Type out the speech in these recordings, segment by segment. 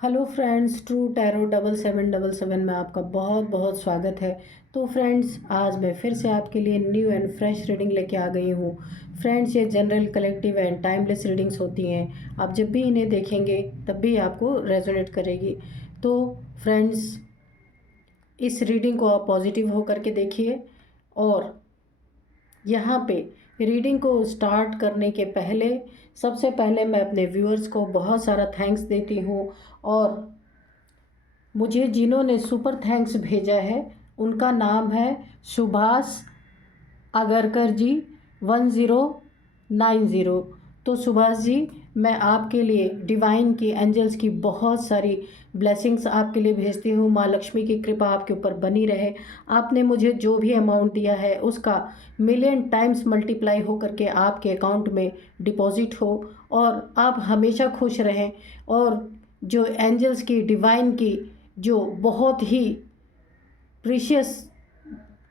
Hello friends, true tarot 7777 में आपका बहुत बहुत स्वागत है। तो फ्रेंड्स, आज मैं फिर से आपके लिए न्यू एंड फ्रेश रीडिंग लेके आ गई हूँ। फ्रेंड्स, ये general, collective and timeless readings होती हैं। आप जब भी इन्हें देखेंगे तब भी आपको रेजोनेट करेगी। तो फ्रेंड्स, इस रीडिंग को आप पॉजिटिव होकर के देखिए। और यहाँ पे रीडिंग को स्टार्ट करने के पहले सबसे पहले मैं अपने व्यूअर्स को बहुत सारा थैंक्स देती हूँ। और मुझे जिन्होंने सुपर थैंक्स भेजा है उनका नाम है सुभाष आगरकर जी 1090। तो सुभाष जी, मैं आपके लिए डिवाइन की, एंजल्स की बहुत सारी ब्लेसिंग्स आपके लिए भेजती हूँ। माँ लक्ष्मी की कृपा आपके ऊपर बनी रहे। आपने मुझे जो भी अमाउंट दिया है उसका मिलियन टाइम्स मल्टीप्लाई हो करके आपके अकाउंट में डिपॉजिट हो, और आप हमेशा खुश रहें। और जो एंजल्स की, डिवाइन की जो बहुत ही प्रीशियस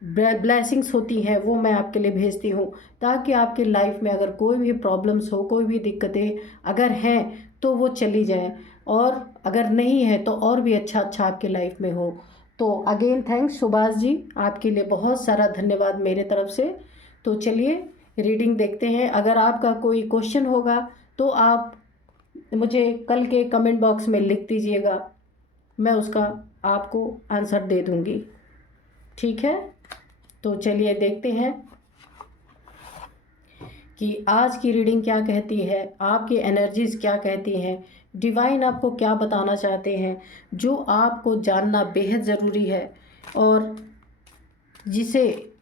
ब्लेसिंग्स होती हैं वो मैं आपके लिए भेजती हूँ, ताकि आपके लाइफ में अगर कोई भी प्रॉब्लम्स हो, कोई भी दिक्कतें अगर हैं तो वो चली जाएं, और अगर नहीं है तो और भी अच्छा अच्छा आपके लाइफ में हो। तो अगेन थैंक्स सुभाष जी, आपके लिए बहुत सारा धन्यवाद मेरे तरफ से। तो चलिए रीडिंग देखते हैं। अगर आपका कोई क्वेश्चन होगा तो आप मुझे कल के कमेंट बॉक्स में लिख दीजिएगा, मैं उसका आपको आंसर दे दूँगी। ठीक है, तो चलिए देखते हैं कि आज की रीडिंग क्या कहती है, आपकी एनर्जीज क्या कहती हैं, डिवाइन आपको क्या बताना चाहते हैं, जो आपको जानना बेहद ज़रूरी है और जिसे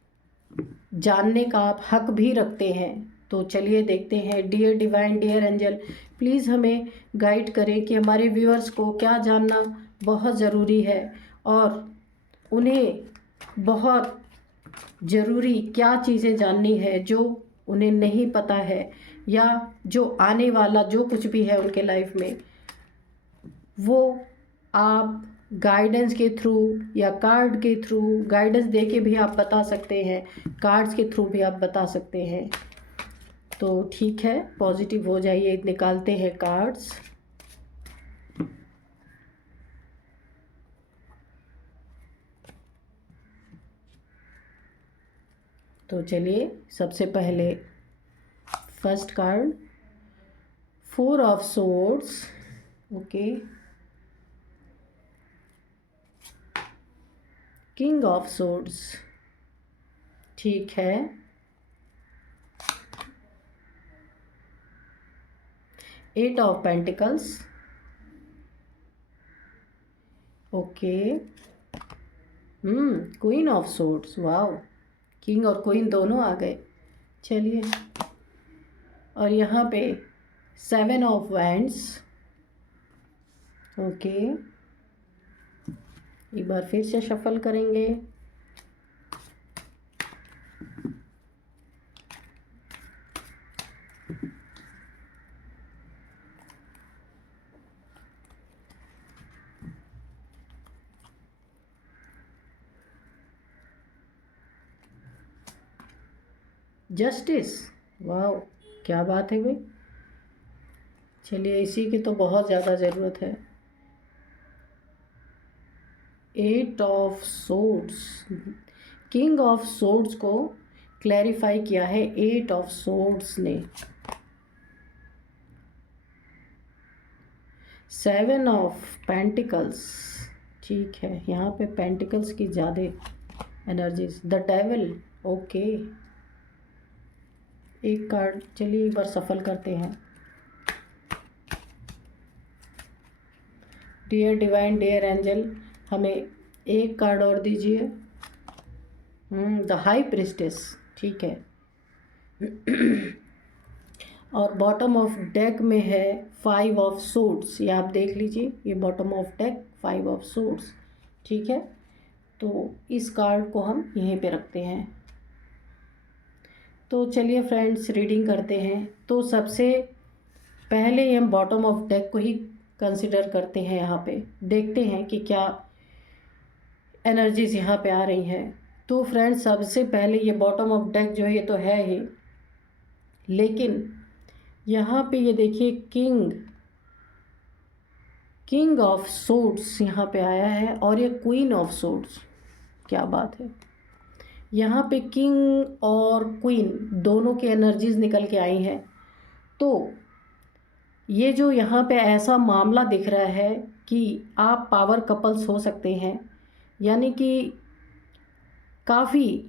जानने का आप हक भी रखते हैं। तो चलिए देखते हैं। Dear divine, dear angel, please हमें गाइड करें कि हमारे व्यूअर्स को क्या जानना बहुत ज़रूरी है, और उन्हें बहुत ज़रूरी क्या चीज़ें जाननी है जो उन्हें नहीं पता है, या जो आने वाला जो कुछ भी है उनके लाइफ में, वो आप गाइडेंस के थ्रू या कार्ड के थ्रू गाइडेंस दे के भी आप बता सकते हैं, कार्ड्स के थ्रू भी आप बता सकते हैं। तो ठीक है, पॉजिटिव हो जाइए। निकालते हैं कार्ड्स। तो चलिए सबसे पहले first card, 4 of swords. Okay, king of swords. ठीक है, 8 of pentacles. Okay, queen of swords. Wow, king और क्वीन दोनों आ गए। चलिए, और यहाँ पे 7 ऑफ वैंड्स। ओके, एक बार फिर से शफल करेंगे। जस्टिस। वाओ, क्या बात है भाई। चलिए, इसी की तो बहुत ज़्यादा ज़रूरत है। 8 of swords, king of swords को क्लैरिफाई किया है 8 ऑफ सोर्ड्स ने। 7 ऑफ पेंटिकल्स। ठीक है, यहाँ पे पेंटिकल्स की ज़्यादा एनर्जीज। The devil. ओके, एक कार्ड, चलिए एक बार सफल करते हैं। डियर डिवाइन, डियर एंजल, हमें एक कार्ड और दीजिए। The high priestess. ठीक है, और बॉटम ऑफ डेक में है 5 ऑफ सोर्ड्स। ये आप देख लीजिए, ये bottom of deck 5 of swords. ठीक है, तो इस कार्ड को हम यहीं पे रखते हैं। तो चलिए फ्रेंड्स, रीडिंग करते हैं। तो सबसे पहले हम बॉटम ऑफ डेक को ही कंसिडर करते हैं। यहाँ पे देखते हैं कि क्या एनर्जीज यहाँ पे आ रही हैं। तो फ्रेंड्स, सबसे पहले ये बॉटम ऑफ डेक जो है ये तो है ही, लेकिन यहाँ पे ये देखिए, किंग ऑफ सोर्ड्स यहाँ पे आया है और ये क्वीन ऑफ सोर्ड्स, क्या बात है। यहाँ पे किंग और क्वीन दोनों की एनर्जीज निकल के आई हैं। तो ये जो यहाँ पे ऐसा मामला दिख रहा है कि आप पावर कपल्स हो सकते हैं, यानी कि काफ़ी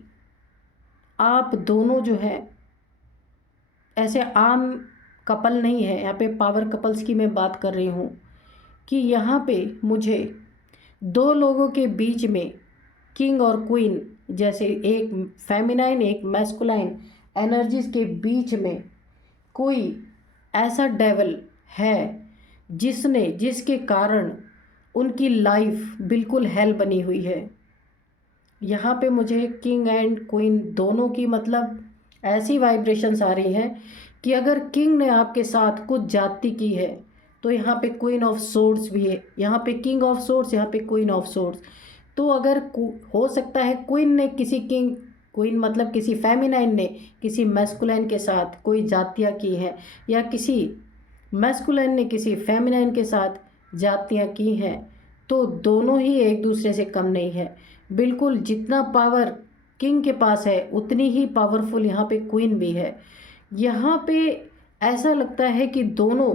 आप दोनों जो है ऐसे आम कपल नहीं है, यहाँ पे पावर कपल्स की मैं बात कर रही हूँ कि यहाँ पे मुझे दो लोगों के बीच में किंग और क्वीन जैसे एक फेमिनाइन एक मैस्कुलाइन एनर्जीज के बीच में कोई ऐसा डेविल है जिसके कारण उनकी लाइफ बिल्कुल हेल बनी हुई है। यहाँ पे मुझे किंग एंड क्वीन दोनों की मतलब ऐसी वाइब्रेशंस आ रही हैं कि अगर किंग ने आपके साथ कुछ ज्यादती की है तो यहाँ पे क्वीन ऑफ सोर्ड्स भी है, यहाँ पे किंग ऑफ सोर्ड्स, यहाँ पे क्वीन ऑफ सोर्ड्स। तो अगर हो सकता है क्वीन ने क्वीन मतलब किसी फेमिनाइन ने किसी मैस्कुलाइन के साथ कोई जातियाँ की हैं, या किसी मैस्कुलाइन ने किसी फेमिनाइन के साथ जातियाँ की हैं, तो दोनों ही एक दूसरे से कम नहीं है। बिल्कुल जितना पावर किंग के पास है उतनी ही पावरफुल यहाँ पे क्वीन भी है। यहाँ पे ऐसा लगता है कि दोनों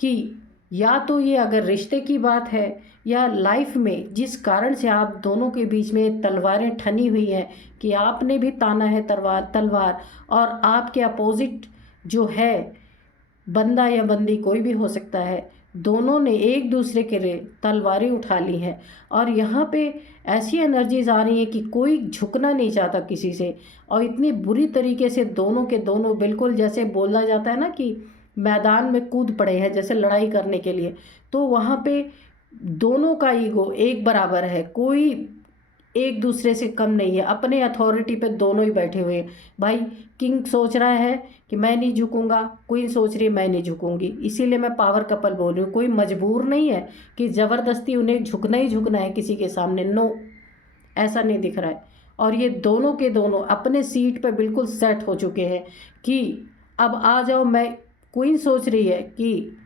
की, या तो ये अगर रिश्ते की बात है या लाइफ में जिस कारण से आप दोनों के बीच में तलवारें ठनी हुई हैं कि आपने भी ताना है तलवार और आपके अपोजिट जो है बंदा या बंदी कोई भी हो सकता है, दोनों ने एक दूसरे के लिए तलवारें उठा ली हैं। और यहाँ पे ऐसी एनर्जीज आ रही हैं कि कोई झुकना नहीं चाहता किसी से, और इतनी बुरी तरीके से दोनों के दोनों बिल्कुल जैसे बोला जाता है ना कि मैदान में कूद पड़े हैं जैसे लड़ाई करने के लिए। तो वहाँ पे दोनों का ईगो एक बराबर है, कोई एक दूसरे से कम नहीं है, अपने अथॉरिटी पे दोनों ही बैठे हुए हैं। भाई किंग सोच रहा है कि मैं नहीं झुकूंगा, क्वीन सोच रही है मैं नहीं झुकूंगी, इसीलिए मैं पावर कपल बोल रही हूँ। कोई मजबूर नहीं है कि ज़बरदस्ती उन्हें झुकना ही झुकना है किसी के सामने, नो, ऐसा नहीं दिख रहा है। और ये दोनों के दोनों अपने सीट पे बिल्कुल सेट हो चुके हैं कि अब आ जाओ। मैं क्वीन सोच रही है कि,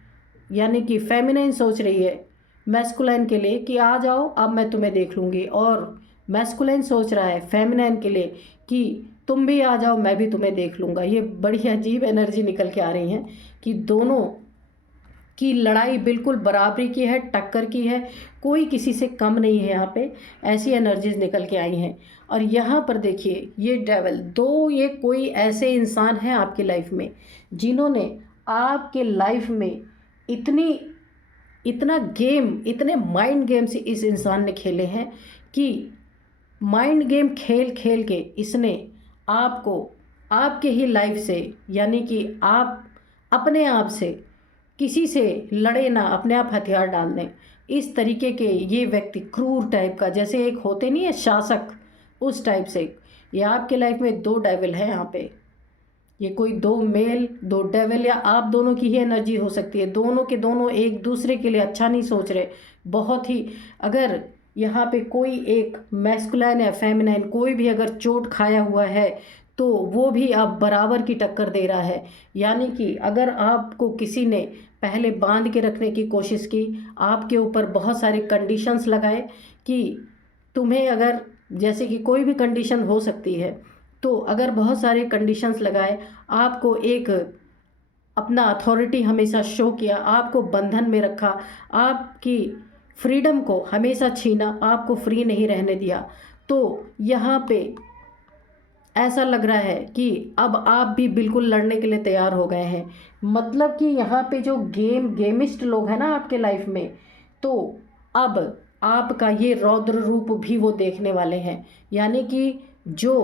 यानी कि फेमिनाइन सोच रही है मैस्कुलाइन के लिए कि आ जाओ अब मैं तुम्हें देख लूँगी, और मैस्कुलाइन सोच रहा है फेमिनाइन के लिए कि तुम भी आ जाओ मैं भी तुम्हें देख लूँगा। ये बड़ी अजीब एनर्जी निकल के आ रही हैं कि दोनों की लड़ाई बिल्कुल बराबरी की है, टक्कर की है, कोई किसी से कम नहीं है। यहाँ पे ऐसी एनर्जीज निकल के आई हैं। और यहाँ पर देखिए ये डेविल दो, ये कोई ऐसे इंसान हैं आपकी लाइफ में जिन्होंने आपके लाइफ में इतने माइंड गेम्स इस इंसान ने खेले हैं कि माइंड गेम खेल खेल के इसने आपको आपके ही लाइफ से, यानी कि आप अपने आप से किसी से लड़े ना, अपने आप हथियार डाल दें, इस तरीके के ये व्यक्ति क्रूर टाइप का, जैसे एक होते नहीं है शासक, उस टाइप से। ये आपके लाइफ में दो डेविल हैं यहाँ पे, ये कोई दो मेल दो डेविल, या आप दोनों की ही एनर्जी हो सकती है। दोनों के दोनों एक दूसरे के लिए अच्छा नहीं सोच रहे, बहुत ही। अगर यहाँ पे कोई एक मैस्कुलाइन या फेमिनाइन कोई भी अगर चोट खाया हुआ है तो वो भी आप बराबर की टक्कर दे रहा है। यानी कि अगर आपको किसी ने पहले बांध के रखने की कोशिश की, आपके ऊपर बहुत सारे कंडीशंस लगाए कि तुम्हें, अगर जैसे कि कोई भी कंडीशन हो सकती है, तो अगर बहुत सारे कंडीशंस लगाए, आपको एक अपना अथॉरिटी हमेशा शो किया, आपको बंधन में रखा, आपकी फ्रीडम को हमेशा छीना, आपको फ्री नहीं रहने दिया, तो यहाँ पे ऐसा लग रहा है कि अब आप भी बिल्कुल लड़ने के लिए तैयार हो गए हैं। मतलब कि यहाँ पे जो गेमिस्ट लोग हैं ना आपके लाइफ में, तो अब आपका ये रौद्र रूप भी वो देखने वाले हैं। यानी कि जो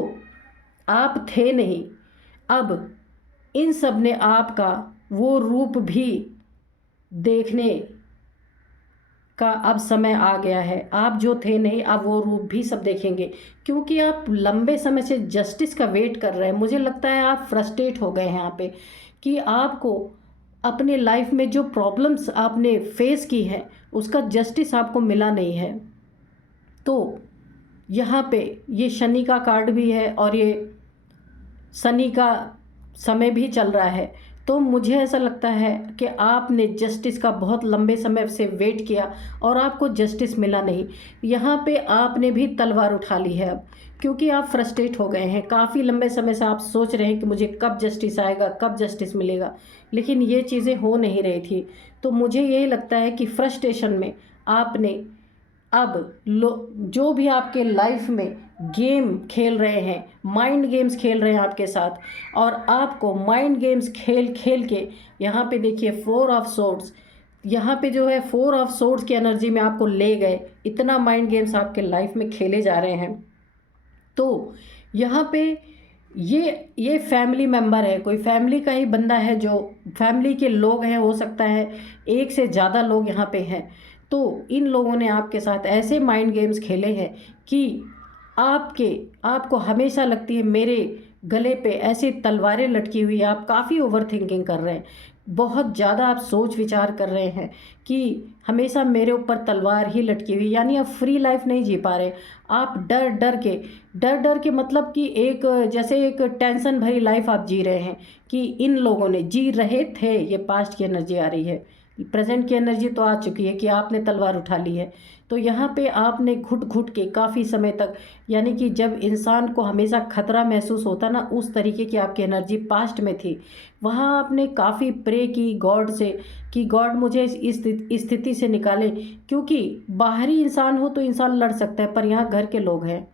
आप थे नहीं, अब इन सब ने आपका वो रूप भी देखने का अब समय आ गया है। आप जो थे नहीं, अब वो रूप भी सब देखेंगे, क्योंकि आप लंबे समय से जस्टिस का वेट कर रहे हैं। मुझे लगता है आप फ्रस्ट्रेट हो गए हैं यहाँ पे कि आपको अपने लाइफ में जो प्रॉब्लम्स आपने फेस की है उसका जस्टिस आपको मिला नहीं है। तो यहाँ पे ये शनि का कार्ड भी है और ये शनि का समय भी चल रहा है। तो मुझे ऐसा लगता है कि आपने जस्टिस का बहुत लंबे समय से वेट किया और आपको जस्टिस मिला नहीं। यहाँ पे आपने भी तलवार उठा ली है अब, क्योंकि आप फ्रस्ट्रेट हो गए हैं। काफ़ी लंबे समय से आप सोच रहे हैं कि मुझे कब जस्टिस आएगा, कब जस्टिस मिलेगा, लेकिन ये चीज़ें हो नहीं रही थी। तो मुझे यही लगता है कि फ्रस्ट्रेशन में आपने अब जो भी आपके लाइफ में गेम खेल रहे हैं, माइंड गेम्स खेल रहे हैं आपके साथ, और आपको माइंड गेम्स खेल खेल के यहाँ पे देखिए 4 ऑफ सोर्ड्स, यहाँ पे जो है 4 ऑफ सोर्ड्स की एनर्जी में आपको ले गए। इतना माइंड गेम्स आपके लाइफ में खेले जा रहे हैं। तो यहाँ पे ये फैमिली मेम्बर है, कोई फैमिली का ही बंदा है, जो फैमिली के लोग हैं, हो सकता है एक से ज़्यादा लोग यहाँ पे हैं। तो इन लोगों ने आपके साथ ऐसे माइंड गेम्स खेले हैं कि आपको हमेशा लगती है मेरे गले पे ऐसी तलवारें लटकी हुई है। आप काफ़ी ओवर थिंकिंग कर रहे हैं, बहुत ज़्यादा आप सोच विचार कर रहे हैं कि हमेशा मेरे ऊपर तलवार ही लटकी हुई, यानी आप फ्री लाइफ नहीं जी पा रहे। आप डर डर के मतलब कि एक जैसे एक टेंशन भरी लाइफ आप जी रहे हैं कि इन लोगों ने जी रहे थे। ये पास्ट की एनर्जी आ रही है, प्रेजेंट की एनर्जी तो आ चुकी है कि आपने तलवार उठा ली है। तो यहाँ पे आपने घुट घुट के काफ़ी समय तक, यानी कि जब इंसान को हमेशा खतरा महसूस होता ना, उस तरीके की आपकी एनर्जी पास्ट में थी। वहाँ आपने काफ़ी प्रे की गॉड से कि गॉड मुझे इस स्थिति से निकाले, क्योंकि बाहरी इंसान हो तो इंसान लड़ सकता है, पर यहाँ घर के लोग हैं,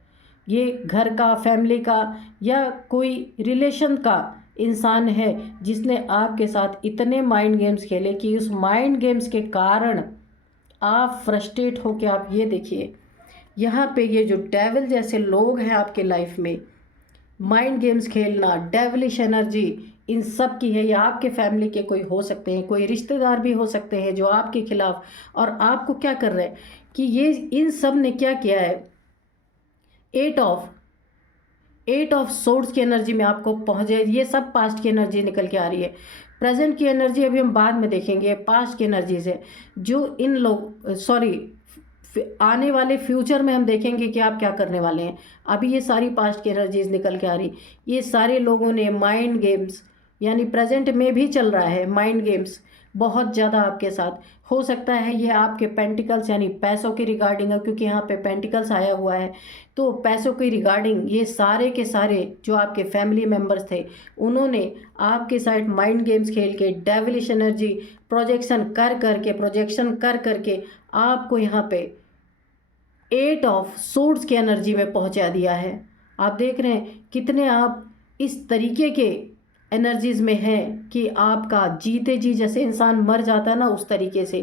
ये घर का, फैमिली का या कोई रिलेशन का इंसान है जिसने आपके साथ इतने माइंड गेम्स खेले कि उस माइंड गेम्स के कारण आप फ्रस्ट्रेट हो के, आप ये देखिए यहाँ पे ये जो डेविल जैसे लोग हैं आपके लाइफ में, माइंड गेम्स खेलना, डेविलिश एनर्जी इन सब की है। या आपके फैमिली के कोई हो सकते हैं, कोई रिश्तेदार भी हो सकते हैं जो आपके खिलाफ, और आपको क्या कर रहे हैं कि ये इन सब ने क्या किया है, 8 ऑफ सोर्ड्स की एनर्जी में आपको पहुँचे। ये सब पास्ट की एनर्जी निकल के आ रही है। प्रेजेंट की एनर्जी अभी हम बाद में देखेंगे। पास्ट की एनर्जी से जो इन लोग आने वाले फ्यूचर में हम देखेंगे कि आप क्या करने वाले हैं। अभी ये सारी पास्ट की एनर्जीज निकल के आ रही। ये सारे लोगों ने माइंड गेम्स, यानी प्रेजेंट में भी चल रहा है माइंड गेम्स बहुत ज़्यादा आपके साथ। हो सकता है ये आपके पेंटिकल्स यानी पैसों के रिगार्डिंग है, क्योंकि यहाँ पे पेंटिकल्स आया हुआ है। तो पैसों के रिगार्डिंग ये सारे के सारे जो आपके फैमिली मेम्बर्स थे, उन्होंने आपके साथ माइंड गेम्स खेल के, डेविलिश एनर्जी प्रोजेक्शन कर करके आपको यहाँ पे 8 ऑफ सोर्ड्स की एनर्जी में पहुँचा दिया है। आप देख रहे हैं कितने आप इस तरीके के एनर्जीज में है कि आपका जीते जी जैसे इंसान मर जाता है ना, उस तरीके से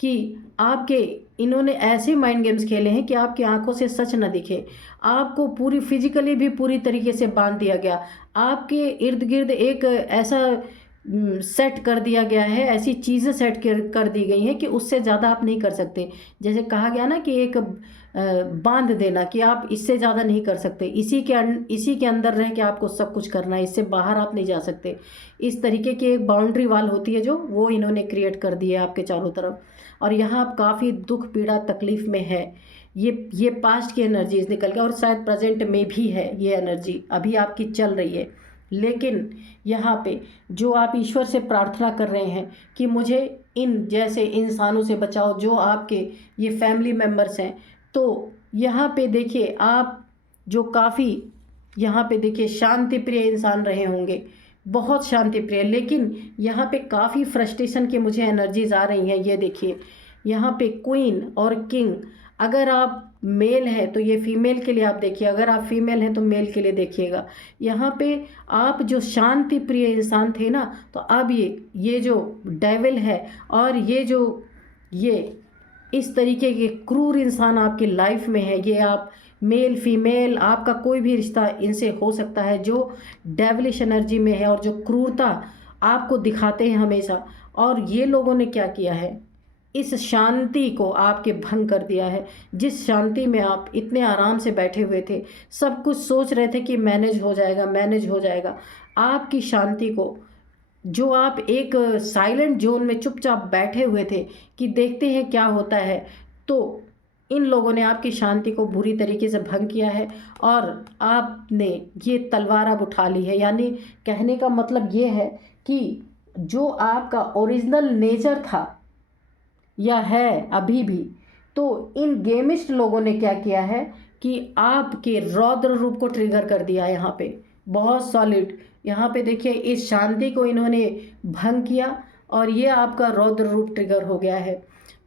कि आपके इन्होंने ऐसे माइंड गेम्स खेले हैं कि आपकी आंखों से सच न दिखे। आपको पूरी फिजिकली भी पूरी तरीके से बांध दिया गया। आपके इर्द गिर्द एक ऐसा सेट कर दिया गया है, ऐसी चीज़ें सेट कर दी गई हैं कि उससे ज़्यादा आप नहीं कर सकते। जैसे कहा गया ना कि एक बांध देना कि आप इससे ज़्यादा नहीं कर सकते, इसी के अंदर रह के आपको सब कुछ करना है, इससे बाहर आप नहीं जा सकते। इस तरीके की एक बाउंड्री वाल होती है जो वो इन्होंने क्रिएट कर दी है आपके चारों तरफ। और यहाँ आप काफ़ी दुख, पीड़ा, तकलीफ़ में है। ये पास्ट की एनर्जीज निकल के, और शायद प्रेजेंट में भी है ये एनर्जी अभी आपकी चल रही है। लेकिन यहाँ पे जो आप ईश्वर से प्रार्थना कर रहे हैं कि मुझे इन जैसे इंसानों से बचाओ जो आपके ये फैमिली मेम्बर्स हैं, तो यहाँ पे देखिए आप जो काफ़ी यहाँ पे देखिए शांति प्रिय इंसान रहे होंगे, बहुत शांति प्रिय, लेकिन यहाँ पे काफ़ी फ्रस्ट्रेशन की मुझे एनर्जीज आ रही हैं। ये देखिए यहाँ पे क्वीन और किंग, अगर आप मेल हैं तो ये फीमेल के लिए आप देखिए, अगर आप फीमेल हैं तो मेल के लिए देखिएगा। यहाँ पे आप जो शांति प्रिय इंसान थे ना, तो अब ये जो डेविल है और ये इस तरीके के क्रूर इंसान आपकी लाइफ में है। ये आप मेल फीमेल, आपका कोई भी रिश्ता इनसे हो सकता है जो डेविलिश एनर्जी में है और जो क्रूरता आपको दिखाते हैं हमेशा। और ये लोगों ने क्या किया है, इस शांति को आपके भंग कर दिया है। जिस शांति में आप इतने आराम से बैठे हुए थे, सब कुछ सोच रहे थे कि मैनेज हो जाएगा, आपकी शांति को, जो आप एक साइलेंट जोन में चुपचाप बैठे हुए थे कि देखते हैं क्या होता है, तो इन लोगों ने आपकी शांति को बुरी तरीके से भंग किया है और आपने ये तलवार अब उठा ली है। यानी कहने का मतलब ये है कि जो आपका ओरिजिनल नेचर था या है अभी भी, तो इन गेमिस्ट लोगों ने क्या किया है कि आपके रौद्र रूप को ट्रिगर कर दिया है। यहाँ पे बहुत सॉलिड, यहाँ पे देखिए इस शांति को इन्होंने भंग किया और ये आपका रौद्र रूप ट्रिगर हो गया है।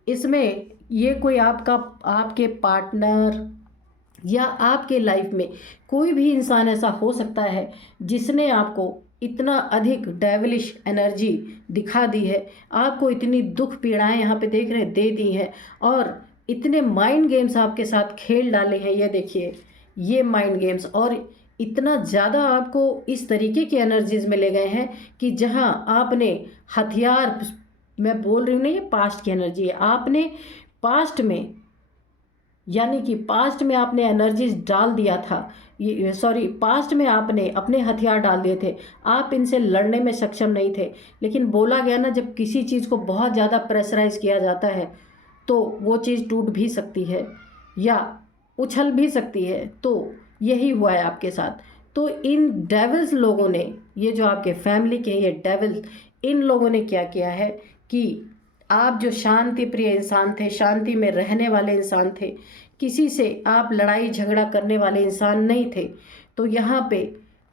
इसमें ये कोई आपका आपके पार्टनर या आपके लाइफ में कोई भी इंसान ऐसा हो सकता है जिसने आपको इतना अधिक डेविलिश एनर्जी दिखा दी है, आपको इतनी दुख पीड़ाएं यहाँ पे देख रहे हैं दे दी हैं, और इतने माइंड गेम्स आपके साथ खेल डाले हैं। ये देखिए ये माइंड गेम्स, और इतना ज़्यादा आपको इस तरीके की एनर्जीज में ले गए हैं कि जहाँ आपने हथियार, मैं बोल रही हूँ ना ये पास्ट की एनर्जी है, आपने पास्ट में यानी कि पास्ट में आपने एनर्जीज डाल दिया था, ये सॉरी पास्ट में आपने अपने हथियार डाल दिए थे, आप इनसे लड़ने में सक्षम नहीं थे। लेकिन बोला गया ना, जब किसी चीज़ को बहुत ज़्यादा प्रेशराइज किया जाता है तो वो चीज़ टूट भी सकती है या उछल भी सकती है, तो यही हुआ है आपके साथ। तो इन डेविल्स लोगों ने, ये जो आपके फैमिली के ये डेविल्स, इन लोगों ने क्या किया है कि आप जो शांति प्रिय इंसान थे, शांति में रहने वाले इंसान थे, किसी से आप लड़ाई झगड़ा करने वाले इंसान नहीं थे, तो यहाँ पे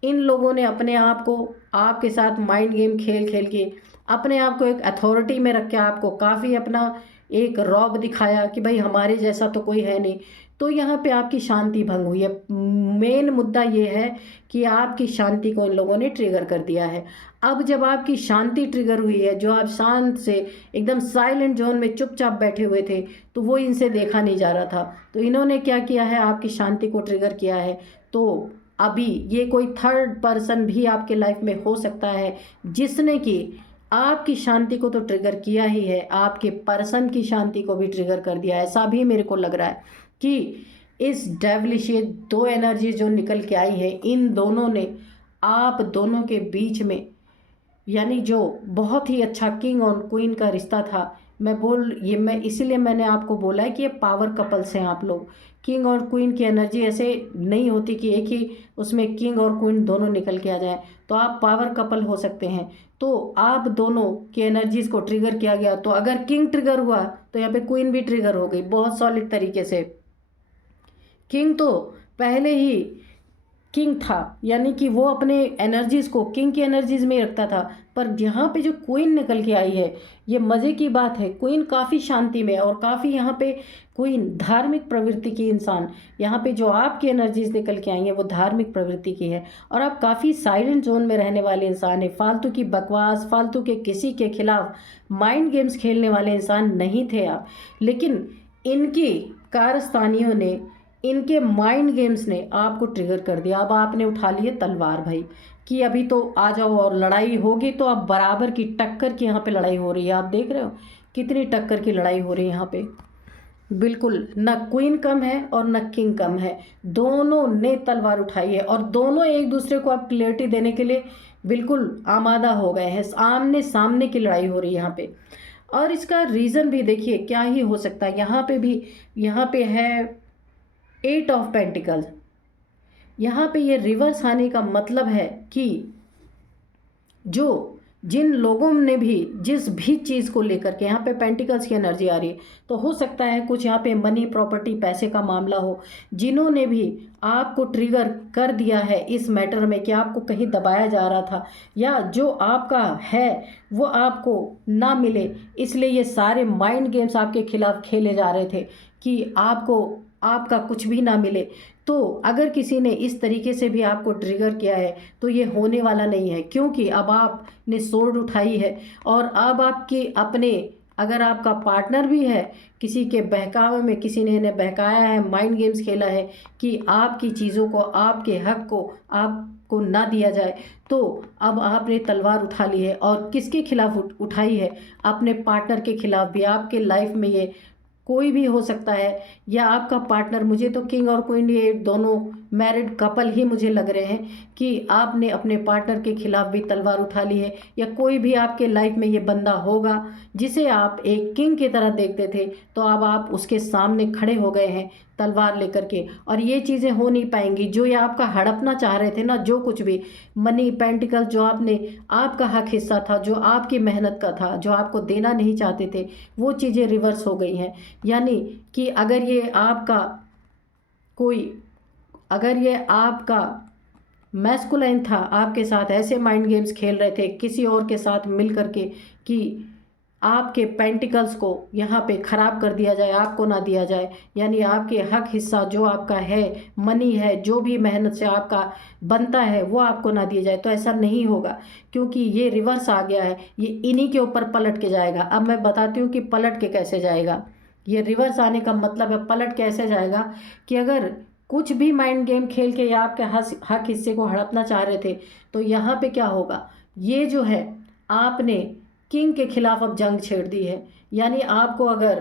इन लोगों ने अपने आप को आपके साथ माइंड गेम खेल खेल के अपने आप को एक अथॉरिटी में रख के आपको काफ़ी अपना एक रौब दिखाया कि भाई हमारे जैसा तो कोई है नहीं। तो यहाँ पे आपकी शांति भंग हुई है। मेन मुद्दा ये है कि आपकी शांति को इन लोगों ने ट्रिगर कर दिया है। अब जब आपकी शांति ट्रिगर हुई है, जो आप शांत से एकदम साइलेंट जोन में चुपचाप बैठे हुए थे, तो वो इनसे देखा नहीं जा रहा था, तो इन्होंने क्या किया है, आपकी शांति को ट्रिगर किया है। तो अभी ये कोई थर्ड पर्सन भी आपके लाइफ में हो सकता है जिसने कि आपकी शांति को तो ट्रिगर किया ही है, आपके पर्सन की शांति को भी ट्रिगर कर दिया है। ऐसा भी मेरे को लग रहा है कि इस डेविलिश ये दो एनर्जी जो निकल के आई है, इन दोनों ने आप दोनों के बीच में, यानी जो बहुत ही अच्छा किंग और क्वीन का रिश्ता था, मैं इसीलिए मैंने आपको बोला है कि ये पावर कपल्स हैं आप लोग। किंग और क्वीन की एनर्जी ऐसे नहीं होती कि एक ही उसमें किंग और क्वीन दोनों निकल के आ जाए, तो आप पावर कपल हो सकते हैं। तो आप दोनों की एनर्जीज को ट्रिगर किया गया, तो अगर किंग ट्रिगर हुआ तो यहाँ पे क्वीन भी ट्रिगर हो गई बहुत सॉलिड तरीके से। किंग तो पहले ही किंग था, यानी कि वो अपने एनर्जीज को किंग की एनर्जीज में रखता था, पर यहाँ पे जो क्वीन निकल के आई है, ये मज़े की बात है। क्वीन काफ़ी शांति में और काफ़ी यहाँ पे क्वीन धार्मिक प्रवृत्ति की इंसान, यहाँ पे जो आपकी एनर्जीज निकल के आई हैं वो धार्मिक प्रवृत्ति की है, और आप काफ़ी साइलेंट जोन में रहने वाले इंसान हैं। फालतू की बकवास, फालतू के किसी के खिलाफ माइंड गेम्स खेलने वाले इंसान नहीं थे आप। लेकिन इनकी कारस्तानियों ने, इनके माइंड गेम्स ने आपको ट्रिगर कर दिया। अब आपने उठा लिए तलवार भाई, कि अभी तो आ जाओ और लड़ाई होगी। तो अब बराबर की टक्कर की यहाँ पे लड़ाई हो रही है, आप देख रहे हो कितनी टक्कर की लड़ाई हो रही है यहाँ पे। बिल्कुल न क्वीन कम है और न किंग कम है, दोनों ने तलवार उठाई है और दोनों एक दूसरे को अब क्लियरिटी देने के लिए बिल्कुल आमादा हो गए हैं। आमने सामने की लड़ाई हो रही है यहाँ पे। और इसका रीज़न भी देखिए क्या ही हो सकता है। यहाँ पे भी, यहाँ पे है 8 ऑफ पेंटिकल्स। यहाँ पे ये रिवर्स आने का मतलब है कि जो जिन लोगों ने भी जिस भी चीज़ को लेकर के, यहाँ पे पेंटिकल्स की एनर्जी आ रही है, तो हो सकता है कुछ यहाँ पे मनी, प्रॉपर्टी, पैसे का मामला हो, जिन्होंने भी आपको ट्रिगर कर दिया है इस मैटर में कि आपको कहीं दबाया जा रहा था या जो आपका है वो आपको ना मिले, इसलिए ये सारे माइंड गेम्स आपके खिलाफ खेले जा रहे थे कि आपको आपका कुछ भी ना मिले। तो अगर किसी ने इस तरीके से भी आपको ट्रिगर किया है तो ये होने वाला नहीं है, क्योंकि अब आपने सोर्ड उठाई है और अब आपके अपने, अगर आपका पार्टनर भी है, किसी के बहकावे में किसी ने इन्हें बहकाया है, माइंड गेम्स खेला है कि आपकी चीज़ों को, आपके हक को आपको ना दिया जाए, तो अब आपने तलवार उठा ली है। और किसके खिलाफ उठाई है? अपने पार्टनर के खिलाफ भी। आपके लाइफ में ये कोई भी हो सकता है या आपका पार्टनर, मुझे तो किंग और क्वीन ये दोनों मैरिड कपल ही मुझे लग रहे हैं कि आपने अपने पार्टनर के खिलाफ भी तलवार उठा ली है, या कोई भी आपके लाइफ में ये बंदा होगा जिसे आप एक किंग की तरह देखते थे, तो अब आप उसके सामने खड़े हो गए हैं तलवार लेकर के। और ये चीज़ें हो नहीं पाएंगी। जो ये आपका हड़पना चाह रहे थे ना, जो कुछ भी मनी पेंटिकल, जो आपने, आपका हक हिस्सा था, जो आपकी मेहनत का था, जो आपको देना नहीं चाहते थे, वो चीज़ें रिवर्स हो गई हैं। यानी कि अगर ये आपका मैस्कुलाइन था, आपके साथ ऐसे माइंड गेम्स खेल रहे थे किसी और के साथ मिल करके कि आपके पेंटिकल्स को यहाँ पे ख़राब कर दिया जाए, आपको ना दिया जाए, यानी आपके हक हिस्सा जो आपका है, मनी है, जो भी मेहनत से आपका बनता है वो आपको ना दिया जाए, तो ऐसा नहीं होगा क्योंकि ये रिवर्स आ गया है। ये इन्हीं के ऊपर पलट के जाएगा। अब मैं बताती हूँ कि पलट के कैसे जाएगा। ये रिवर्स आने का मतलब है पलट कैसे जाएगा कि अगर कुछ भी माइंड गेम खेल के या आपके हक हिस्से को हड़पना चाह रहे थे, तो यहाँ पे क्या होगा, ये जो है आपने किंग के खिलाफ अब जंग छेड़ दी है। यानी आपको अगर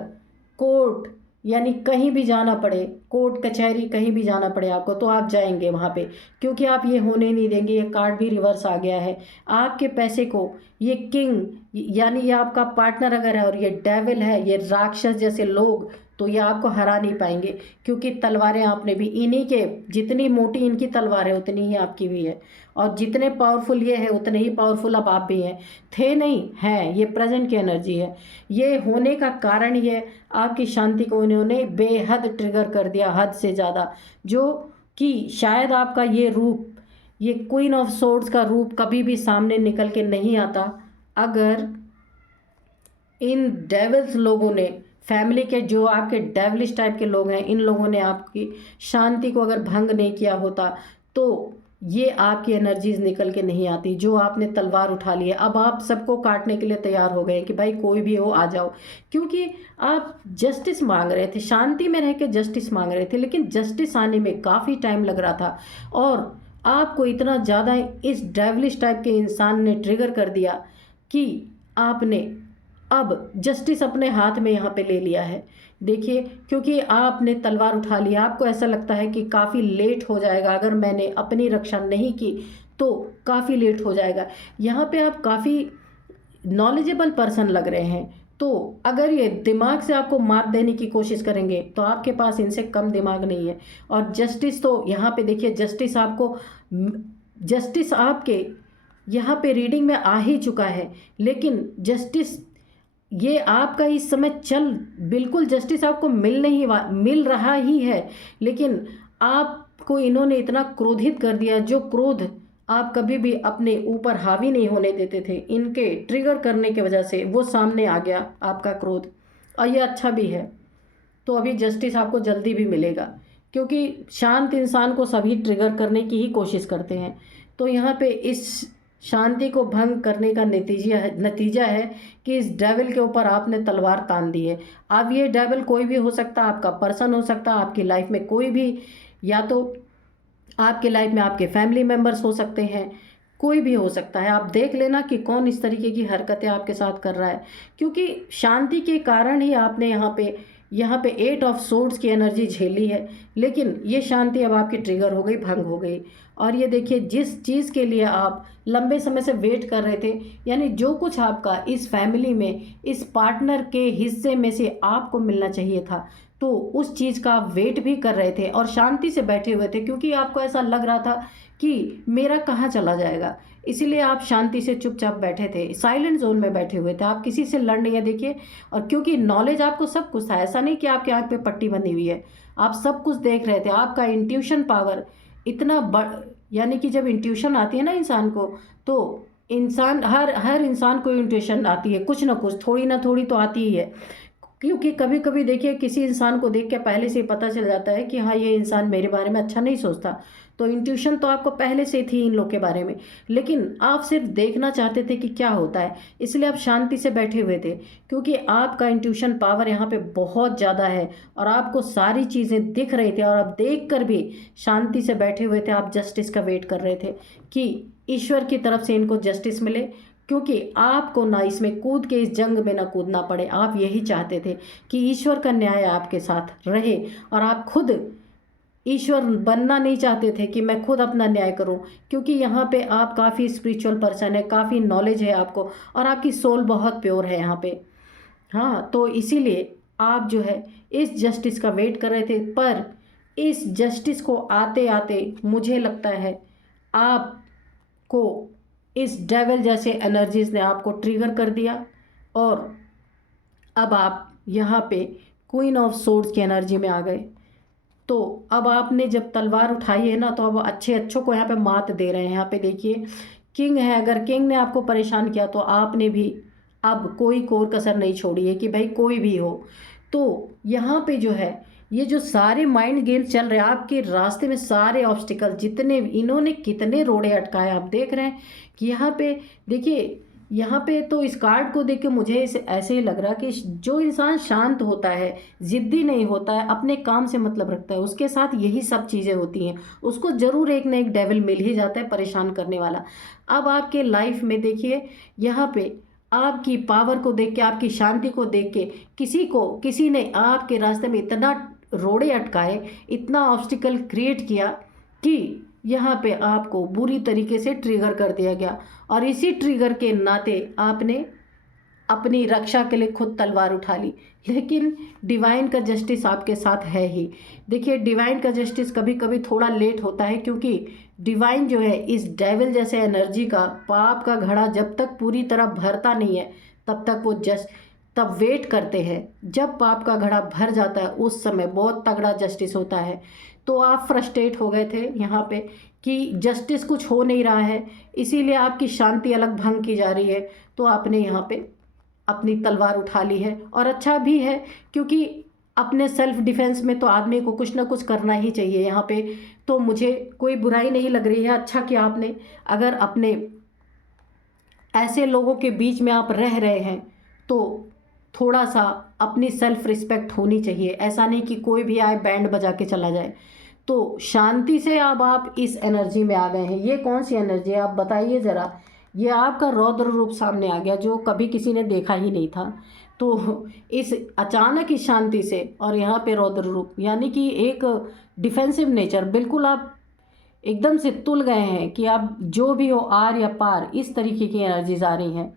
कोर्ट, यानी कहीं भी जाना पड़े, कोर्ट कचहरी कहीं भी जाना पड़े आपको, तो आप जाएंगे वहाँ पे, क्योंकि आप ये होने नहीं देंगे। ये कार्ड भी रिवर्स आ गया है। आपके पैसे को ये किंग, यानी ये आपका पार्टनर अगर है और ये डेविल है, ये राक्षस जैसे लोग, तो ये आपको हरा नहीं पाएंगे, क्योंकि तलवारें आपने भी इन्हीं के, जितनी मोटी इनकी तलवार है उतनी ही आपकी भी है, और जितने पावरफुल ये है उतने ही पावरफुल अब आप भी हैं। थे नहीं हैं, ये प्रेजेंट की एनर्जी है। ये होने का कारण ये आपकी शांति को इन्होंने बेहद ट्रिगर कर दिया, हद से ज़्यादा, जो कि शायद आपका ये रूप, ये क्वीन ऑफ सोर्ड्स का रूप कभी भी सामने निकल के नहीं आता अगर इन डेविल्स लोगों ने, फैमिली के जो आपके डेविलिश टाइप के लोग हैं, इन लोगों ने आपकी शांति को अगर भंग नहीं किया होता, तो ये आपकी एनर्जीज निकल के नहीं आती। जो आपने तलवार उठा ली है, अब आप सबको काटने के लिए तैयार हो गए कि भाई कोई भी हो आ जाओ, क्योंकि आप जस्टिस मांग रहे थे, शांति में रह के जस्टिस मांग रहे थे, लेकिन जस्टिस आने में काफ़ी टाइम लग रहा था, और आपको इतना ज़्यादा इस डेविलिश टाइप के इंसान ने ट्रिगर कर दिया कि आपने अब जस्टिस अपने हाथ में यहाँ पे ले लिया है। देखिए, क्योंकि आपने तलवार उठा लिया, आपको ऐसा लगता है कि काफ़ी लेट हो जाएगा, अगर मैंने अपनी रक्षा नहीं की तो काफ़ी लेट हो जाएगा। यहाँ पे आप काफ़ी नॉलेजेबल पर्सन लग रहे हैं, तो अगर ये दिमाग से आपको मात देने की कोशिश करेंगे तो आपके पास इनसे कम दिमाग नहीं है। और जस्टिस तो यहाँ पे देखिए, जस्टिस आपके यहाँ पे रीडिंग में आ ही चुका है, लेकिन जस्टिस ये आपका इस समय बिल्कुल जस्टिस आपको मिल रहा ही है, लेकिन आपको इन्होंने इतना क्रोधित कर दिया, जो क्रोध आप कभी भी अपने ऊपर हावी नहीं होने देते थे, इनके ट्रिगर करने की वजह से वो सामने आ गया आपका क्रोध, और ये अच्छा भी है। तो अभी जस्टिस आपको जल्दी भी मिलेगा, क्योंकि शांत इंसान को सभी ट्रिगर करने की ही कोशिश करते हैं। तो यहाँ पे इस शांति को भंग करने का नतीजा है कि इस डेविल के ऊपर आपने तलवार तान दी है। अब ये डेविल कोई भी हो सकता, आपका पर्सन हो सकता, आपकी लाइफ में कोई भी, या तो आपके लाइफ में आपके फैमिली मेम्बर्स हो सकते हैं, कोई भी हो सकता है। आप देख लेना कि कौन इस तरीके की हरकतें आपके साथ कर रहा है, क्योंकि शांति के कारण ही आपने यहाँ पे 8 ऑफ सोर्ड्स की एनर्जी झेली है, लेकिन ये शांति अब आपकी ट्रिगर हो गई, भंग हो गई। और ये देखिए, जिस चीज़ के लिए आप लंबे समय से वेट कर रहे थे, यानी जो कुछ आपका इस फैमिली में, इस पार्टनर के हिस्से में से आपको मिलना चाहिए था, तो उस चीज़ का आप वेट भी कर रहे थे और शांति से बैठे हुए थे, क्योंकि आपको ऐसा लग रहा था कि मेरा कहाँ चला जाएगा। इसीलिए आप शांति से चुपचाप बैठे थे, साइलेंट जोन में बैठे हुए थे, आप किसी से लड़ नहीं है। देखिए, और क्योंकि नॉलेज आपको सब कुछ था, ऐसा नहीं कि आपके आँख पे पट्टी बंधी हुई है, आप सब कुछ देख रहे थे। आपका इंट्यूशन पावर इतना यानी कि जब इंट्यूशन आती है ना इंसान को, तो इंसान, हर इंसान को इंट्यूशन आती है, कुछ ना कुछ, थोड़ी ना थोड़ी तो आती ही है। क्योंकि कभी कभी देखिए, किसी इंसान को देख के पहले से ही पता चल जाता है कि हाँ, ये इंसान मेरे बारे में अच्छा नहीं सोचता, तो इंट्यूशन तो आपको पहले से थी इन लोग के बारे में, लेकिन आप सिर्फ देखना चाहते थे कि क्या होता है, इसलिए आप शांति से बैठे हुए थे, क्योंकि आपका इंट्यूशन पावर यहाँ पे बहुत ज़्यादा है और आपको सारी चीज़ें दिख रही थी, और आप देख कर भी शांति से बैठे हुए थे। आप जस्टिस का वेट कर रहे थे कि ईश्वर की तरफ से इनको जस्टिस मिले, क्योंकि आपको ना इसमें कूद के इस जंग में ना कूदना पड़े। आप यही चाहते थे कि ईश्वर का न्याय आपके साथ रहे और आप खुद ईश्वर बनना नहीं चाहते थे कि मैं खुद अपना न्याय करूं, क्योंकि यहाँ पे आप काफ़ी स्पिरिचुअल पर्सन है, काफ़ी नॉलेज है आपको, और आपकी सोल बहुत प्योर है यहाँ पे। हाँ, तो इसीलिए आप जो है इस जस्टिस का वेट कर रहे थे, पर इस जस्टिस को आते आते मुझे लगता है आपको इस डेविल जैसे एनर्जीज ने आपको ट्रिगर कर दिया, और अब आप यहाँ पे क्वीन ऑफ सोर्ड्स की एनर्जी में आ गए। तो अब आपने जब तलवार उठाई है ना, तो अब अच्छे अच्छों को यहाँ पे मात दे रहे हैं। यहाँ पे देखिए किंग है, अगर किंग ने आपको परेशान किया तो आपने भी अब कोई कोर कसर नहीं छोड़ी है कि भाई कोई भी हो। तो यहाँ पे जो है ये जो सारे माइंड गेम्स चल रहे हैं आपके रास्ते में, सारे ऑब्स्टिकल जितने इन्होंने कितने रोड़े अटकाए आप देख रहे हैं कि यहाँ पे देखिए, यहाँ पे तो इस कार्ड को देख के मुझे ऐसे ही लग रहा कि जो इंसान शांत होता है, जिद्दी नहीं होता है, अपने काम से मतलब रखता है, उसके साथ यही सब चीज़ें होती हैं। उसको ज़रूर एक ना एक डेविल मिल ही जाता है परेशान करने वाला। अब आपके लाइफ में देखिए यहाँ पे आपकी पावर को देख के, आपकी शांति को देख के किसी ने आपके रास्ते में इतना रोड़े अटकाए, इतना ऑब्स्टिकल क्रिएट किया कि यहाँ पे आपको बुरी तरीके से ट्रिगर कर दिया गया, और इसी ट्रिगर के नाते आपने अपनी रक्षा के लिए खुद तलवार उठा ली। लेकिन डिवाइन का जस्टिस आपके साथ है ही। देखिए डिवाइन का जस्टिस कभी कभी थोड़ा लेट होता है, क्योंकि डिवाइन जो है इस डेविल जैसे एनर्जी का पाप का घड़ा जब तक पूरी तरह भरता नहीं है तब तक वो तब वेट करते हैं। जब पाप का घड़ा भर जाता है उस समय बहुत तगड़ा जस्टिस होता है। तो आप फ्रस्ट्रेट हो गए थे यहाँ पे कि जस्टिस कुछ हो नहीं रहा है, इसीलिए आपकी शांति अलग भंग की जा रही है। तो आपने यहाँ पे अपनी तलवार उठा ली है, और अच्छा भी है, क्योंकि अपने सेल्फ डिफेंस में तो आदमी को कुछ ना कुछ करना ही चाहिए यहाँ पे। तो मुझे कोई बुराई नहीं लग रही है, अच्छा किया आपने। अगर अपने ऐसे लोगों के बीच में आप रह रहे हैं तो थोड़ा सा अपनी सेल्फ रिस्पेक्ट होनी चाहिए, ऐसा नहीं कि कोई भी आए बैंड बजा के चला जाए। तो शांति से अब आप इस एनर्जी में आ गए हैं। ये कौन सी एनर्जी है आप बताइए ज़रा। ये आपका रौद्र रूप सामने आ गया जो कभी किसी ने देखा ही नहीं था। तो इस अचानक ही शांति से और यहाँ पे रौद्र रूप, यानी कि एक डिफेंसिव नेचर, बिल्कुल आप एकदम से तुल गए हैं कि आप जो भी हो आर या पार, इस तरीके की एनर्जीज आ रही हैं।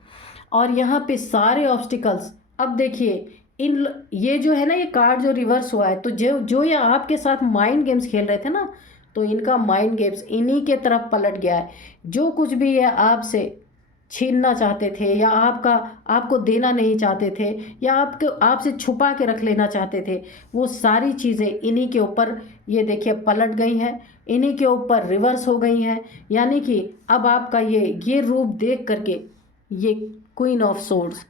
और यहाँ पे सारे ऑब्स्टिकल्स, अब देखिए ये जो है ना, ये कार्ड जो रिवर्स हुआ है, तो जो ये आपके साथ माइंड गेम्स खेल रहे थे ना, तो इनका माइंड गेम्स इन्हीं के तरफ पलट गया है। जो कुछ भी ये आपसे छीनना चाहते थे, या आपको देना नहीं चाहते थे, या आपसे छुपा के रख लेना चाहते थे, वो सारी चीज़ें इन्हीं के ऊपर ये देखिए पलट गई हैं, इन्हीं के ऊपर रिवर्स हो गई हैं। यानी कि अब आपका ये रूप देख करके, ये क्वीन ऑफ सोर्ड्स,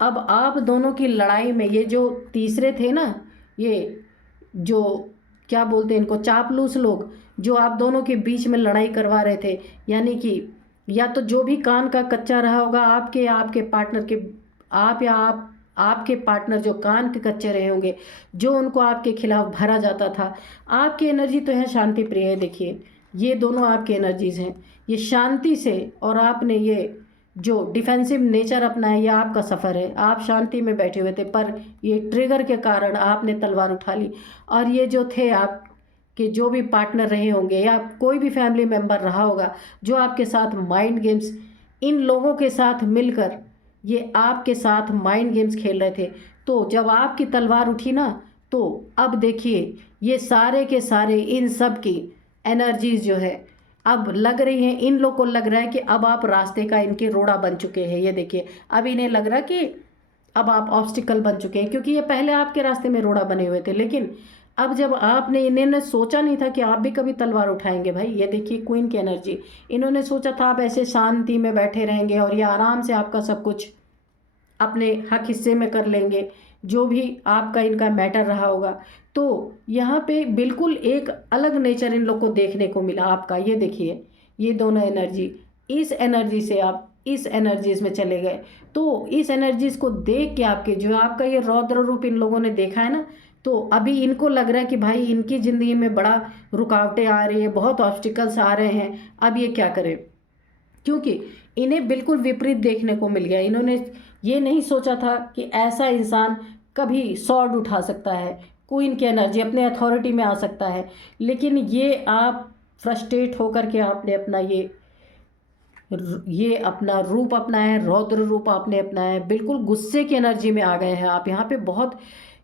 अब आप दोनों की लड़ाई में ये जो तीसरे थे ना, ये जो क्या बोलते हैं इनको, चापलूस लोग, जो आप दोनों के बीच में लड़ाई करवा रहे थे, यानी कि या तो जो भी कान का कच्चा रहा होगा आपके पार्टनर के, आपके पार्टनर जो कान के कच्चे रहे होंगे, जो उनको आपके खिलाफ भरा जाता था। आपकी एनर्जी तो है शांति प्रिय है। देखिए ये दोनों आपकी एनर्जीज हैं, ये शांति से, और आपने ये जो डिफेंसिव नेचर अपना है, यह आपका सफ़र है। आप शांति में बैठे हुए थे, पर ये ट्रिगर के कारण आपने तलवार उठा ली। और ये जो थे आपके जो भी पार्टनर रहे होंगे, या कोई भी फैमिली मेम्बर रहा होगा जो आपके साथ माइंड गेम्स, इन लोगों के साथ मिलकर ये आपके साथ माइंड गेम्स खेल रहे थे। तो जब आपकी तलवार उठी ना, तो अब देखिए ये सारे के सारे इन सब की एनर्जीज जो है अब लग रही हैं, इन लोग को लग रहा है कि अब आप रास्ते का इनके रोड़ा बन चुके हैं। ये देखिए अब इन्हें लग रहा है कि अब आप ऑब्स्टिकल बन चुके हैं, क्योंकि ये पहले आपके रास्ते में रोड़ा बने हुए थे। लेकिन अब जब आपने, इन्होंने सोचा नहीं था कि आप भी कभी तलवार उठाएंगे भाई। ये देखिए क्वीन की एनर्जी, इन्होंने सोचा था आप ऐसे शांति में बैठे रहेंगे और ये आराम से आपका सब कुछ अपने हक हिस्से में कर लेंगे, जो भी आपका इनका मैटर रहा होगा। तो यहाँ पे बिल्कुल एक अलग नेचर इन लोग को देखने को मिला आपका। ये देखिए ये दोनों एनर्जी, इस एनर्जी से आप इस एनर्जीज में चले गए। तो इस एनर्जीज को देख के आपके जो आपका ये रौद्र रूप इन लोगों ने देखा है ना, तो अभी इनको लग रहा है कि भाई इनकी ज़िंदगी में बड़ा रुकावटें आ रही है, बहुत ऑब्स्टिकल्स आ रहे हैं, अब ये क्या करें। क्योंकि इन्हें बिल्कुल विपरीत देखने को मिल गया। इन्होंने ये नहीं सोचा था कि ऐसा इंसान कभी स्वॉर्ड उठा सकता है, क्वीन की एनर्जी अपने अथॉरिटी में आ सकता है, लेकिन ये आप फ्रस्ट्रेट होकर के आपने अपना ये अपना रूप अपनाया है, रौद्र रूप आपने अपनाया है, बिल्कुल गुस्से की एनर्जी में आ गए हैं आप। यहाँ पे बहुत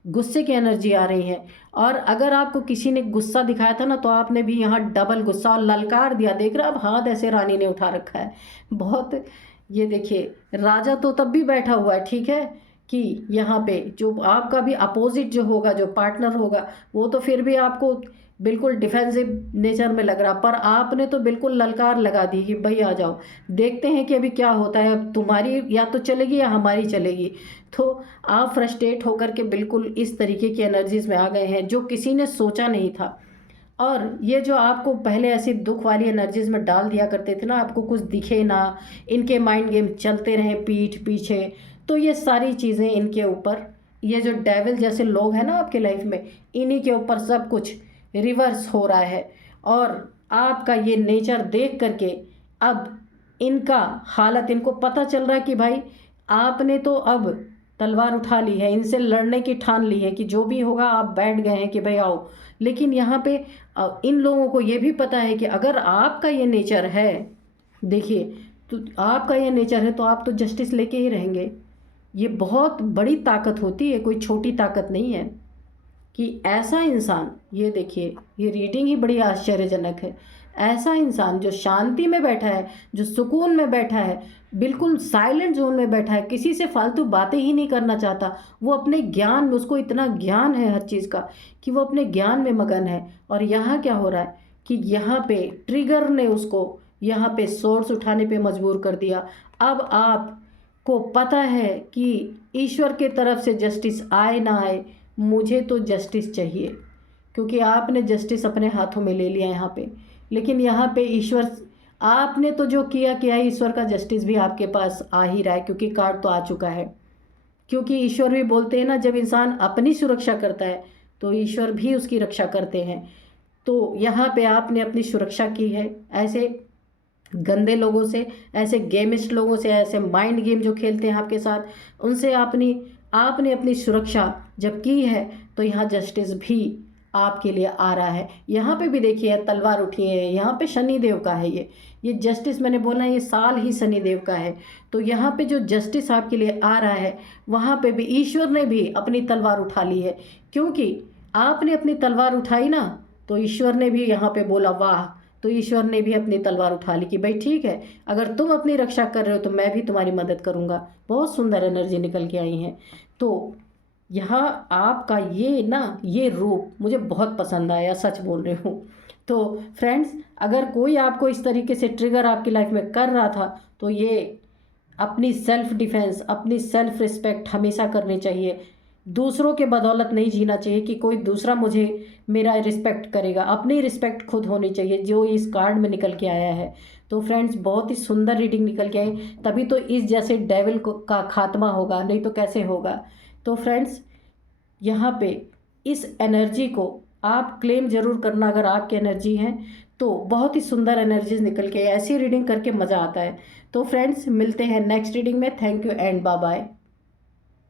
गुस्से की एनर्जी आ रही है, और अगर आपको किसी ने गुस्सा दिखाया था ना, तो आपने भी यहाँ डबल गुस्सा और ललकार दिया। देख रहे, अब हाथ ऐसे रानी ने उठा रखा है बहुत। ये देखिए, राजा तो तब भी बैठा हुआ है, ठीक है, कि यहाँ पे जो आपका भी अपोजिट जो होगा, जो पार्टनर होगा, वो तो फिर भी आपको बिल्कुल डिफेंसिव नेचर में लग रहा, पर आपने तो बिल्कुल ललकार लगा दी कि भाई आ जाओ, देखते हैं कि अभी क्या होता है, अब तुम्हारी या तो चलेगी या हमारी चलेगी। तो आप फ्रस्ट्रेट होकर के बिल्कुल इस तरीके की एनर्जीज में आ गए हैं जो किसी ने सोचा नहीं था। और ये जो आपको पहले ऐसी दुख वाली एनर्जीज में डाल दिया करते थे ना, आपको कुछ दिखे ना, इनके माइंड गेम चलते रहे पीठ पीछे, तो ये सारी चीज़ें इनके ऊपर, ये जो डेविल जैसे लोग हैं ना आपके लाइफ में, इन्हीं के ऊपर सब कुछ रिवर्स हो रहा है। और आपका ये नेचर देख करके अब इनका हालत, इनको पता चल रहा है कि भाई आपने तो अब तलवार उठा ली है, इनसे लड़ने की ठान ली है कि जो भी होगा, आप बैठ गए हैं कि भाई आओ। लेकिन यहाँ पे इन लोगों को ये भी पता है कि अगर आपका ये नेचर है, देखिए, तो आपका ये नेचर है तो आप तो जस्टिस लेके ही रहेंगे। ये बहुत बड़ी ताकत होती है, कोई छोटी ताकत नहीं है कि ऐसा इंसान, ये देखिए, ये रीडिंग ही बड़ी आश्चर्यजनक है। ऐसा इंसान जो शांति में बैठा है, जो सुकून में बैठा है, बिल्कुल साइलेंट जोन में बैठा है, किसी से फालतू बातें ही नहीं करना चाहता, वो अपने ज्ञान में, उसको इतना ज्ञान है हर चीज़ का कि वो अपने ज्ञान में मगन है। और यहाँ क्या हो रहा है कि यहाँ पे ट्रिगर ने उसको यहाँ पे सोर्स उठाने पे मजबूर कर दिया। अब आपको पता है कि ईश्वर के तरफ से जस्टिस आए ना आए, मुझे तो जस्टिस चाहिए, क्योंकि आपने जस्टिस अपने हाथों में ले लिया यहाँ पे। लेकिन यहाँ पे ईश्वर, आपने तो जो किया किया है, ईश्वर का जस्टिस भी आपके पास आ ही रहा है, क्योंकि कार्ड तो आ चुका है। क्योंकि ईश्वर भी बोलते हैं ना, जब इंसान अपनी सुरक्षा करता है तो ईश्वर भी उसकी रक्षा करते हैं। तो यहाँ पे आपने अपनी सुरक्षा की है ऐसे गंदे लोगों से, ऐसे गेमिस्ट लोगों से, ऐसे माइंड गेम जो खेलते हैं आपके साथ, उनसे आपने अपनी सुरक्षा जब की है, तो यहाँ जस्टिस भी आपके लिए आ रहा है। यहाँ पे भी देखिए तलवार उठी है, यहाँ पे शनि देव का है ये जस्टिस, मैंने बोला ये साल ही शनि देव का है। तो यहाँ पे जो जस्टिस आपके लिए आ रहा है, वहाँ पे भी ईश्वर ने भी अपनी तलवार उठा ली है। क्योंकि आपने अपनी तलवार उठाई ना, तो ईश्वर ने भी यहाँ पे बोला वाह, तो ईश्वर ने भी अपनी तलवार उठा ली कि भाई ठीक है, अगर तुम अपनी रक्षा कर रहे हो तो मैं भी तुम्हारी मदद करूँगा। बहुत सुंदर एनर्जी निकल के आई हैं। तो यहाँ आपका ये रूप मुझे बहुत पसंद आया, सच बोल रही हूँ। तो फ्रेंड्स, अगर कोई आपको इस तरीके से ट्रिगर आपकी लाइफ में कर रहा था, तो ये अपनी सेल्फ डिफेंस, अपनी सेल्फ रिस्पेक्ट हमेशा करनी चाहिए। दूसरों के बदौलत नहीं जीना चाहिए कि कोई दूसरा मुझे मेरा रिस्पेक्ट करेगा, अपनी रिस्पेक्ट खुद होनी चाहिए, जो इस कार्ड में निकल के आया है। तो फ्रेंड्स, बहुत ही सुंदर रीडिंग निकल के आई, तभी तो इस जैसे डेविल का खात्मा होगा, नहीं तो कैसे होगा। तो फ्रेंड्स, यहाँ पे इस एनर्जी को आप क्लेम ज़रूर करना, अगर आपकी एनर्जी है तो। बहुत ही सुंदर एनर्जीज निकल के, ऐसी रीडिंग करके मज़ा आता है। तो फ्रेंड्स, मिलते हैं नेक्स्ट रीडिंग में। Thank you and bye bye.